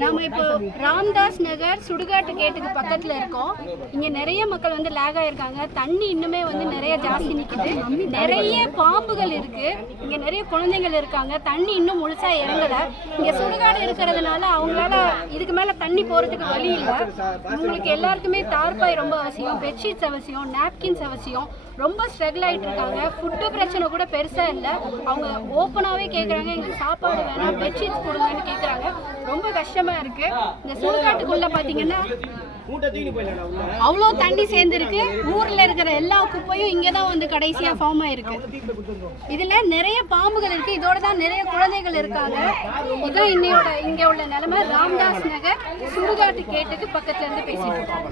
நாம இப்போ ராம்தாஸ் நகர் சுடுகாட்டு கேட்டுக்கு பக்கத்துல இருக்கோம். இங்க நிறைய மக்கள் வந்து லேக் ஆயிருக்காங்க. தண்ணி இன்னுமே வந்து நிறைய ஜாஸ்தி நிக்குது. நிறைய பாம்புகள் இருக்கு. இங்க நிறைய குழந்தைகள் இருக்காங்க. தண்ணி இன்னும் முழுசா இறங்கல. இங்க சுடுகாடு இருக்கிறதுனால அவங்களால இதுக்கு மேல தண்ணி போறதுக்கு வழி இல்லை. உங்களுக்கு எல்லாருக்குமே தார்பாய் ரொம்ப அவசியம், பெட்ஷீட்ஸ் அவசியம், நாப்கின்ஸ் அவசியம். ரொம்ப ஸ்ட்ரகிள் ஆகிட்டு இருக்காங்க. ஃபுட்டு பிரச்சனை கூட பெருசாக இல்லை. அவங்க ஓப்பனாகவே கேட்குறாங்க, எங்களுக்கு சாப்பாடு வேணாம், பெட்ஷீட்ஸ் கொடுங்கன்னு கேட்குறாங்க. ரொம்ப கஷ்டமாக இருக்குது. இந்த சுடுகாட்டுக்குள்ளே பார்த்தீங்கன்னா அவ்வளோ தண்ணி சேர்ந்துருக்கு. ஊரில் இருக்கிற எல்லா குப்பையும் இங்கே தான் வந்து கடைசியாக ஃபார்ம் ஆயிருக்கு. இதில் நிறைய பாம்புகள் இருக்குது. இதோட தான் நிறைய குழந்தைகள் இருக்காங்க. இதுதான் இன்னையோட இங்கே உள்ள நிலைமை. ராம்தாஸ் நகர் சுடுகாட்டு கேட்டுக்கு பக்கத்துலேருந்து பேசிட்டு இருக்கோம்.